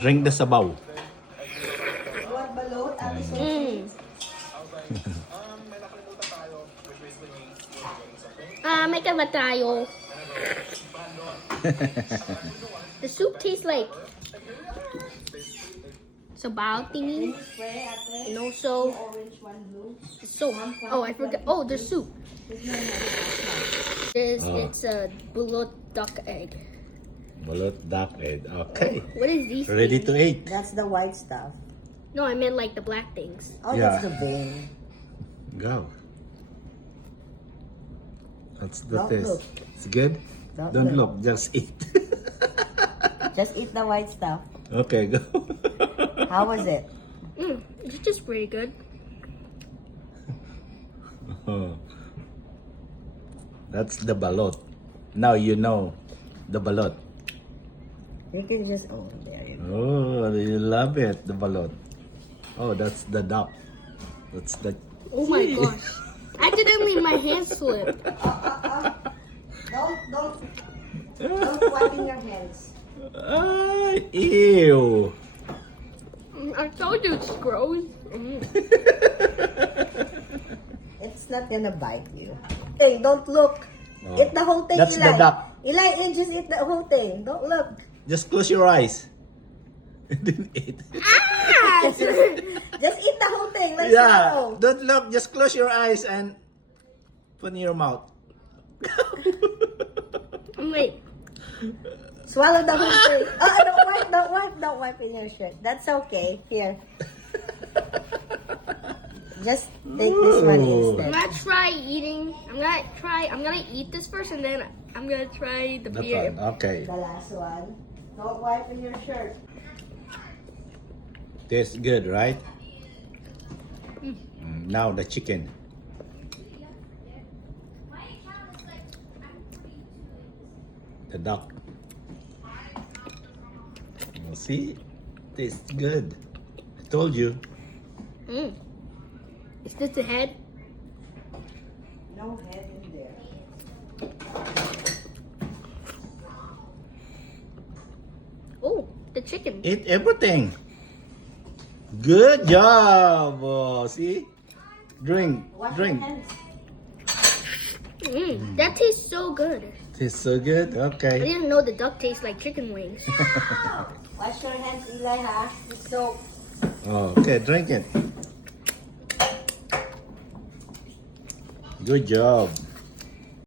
Drink the sabaw. What balot? May kama tayo. The soup tastes like sabaw thingy. And also the soap. Oh, I forgot. Oh, the soup. It's a bulot duck egg. Balut duck egg. Okay. What is these? Ready things? to eat. That's the white stuff. No, I meant like the black things. Oh, Yeah. that's the vein. Go. That's the Don't taste. look. It's good? Don't look, just eat. Just eat the white stuff. Okay, go. How was it? It's just pretty good. Oh. That's the balot. Now you know the balot. You can just, oh, there you go. Oh, you love it, the balot. Oh, that's the duck. That's the... Oh my gosh. Accidentally my hand slipped. Don't wipe in your hands. Ay, ew. I told you it's gross. It's not gonna bite you. Hey, don't look. Oh. Eat the whole thing, That's Eli. the duck. Eli, just eat the whole thing. Don't look. Just close your eyes. Didn't eat. Ah! Just eat the whole thing. Let's Yeah, go. don't look. Just close your eyes and put in your mouth. Wait. Swallow the whole thing. Oh, don't wipe in your shirt. That's okay. Here. Just take this one Ooh. I'm instead. gonna try eating. I'm gonna eat this first and then I'm gonna try the That beer. one, okay. The last one. Don't wipe in your shirt. Tastes good, right? Now the chicken. The duck. Oh, see? Tastes good. I told you. Mm. Is this the head? No head in there. Oh, the chicken. Eat everything. Good job. Oh, see? Drink. Wash Drink. your hands. That tastes so good. Tastes so good. I Okay. didn't know the duck tastes like chicken wings. Wash your hands, Eli, ha? With soap. Oh, okay, drink it. Good job.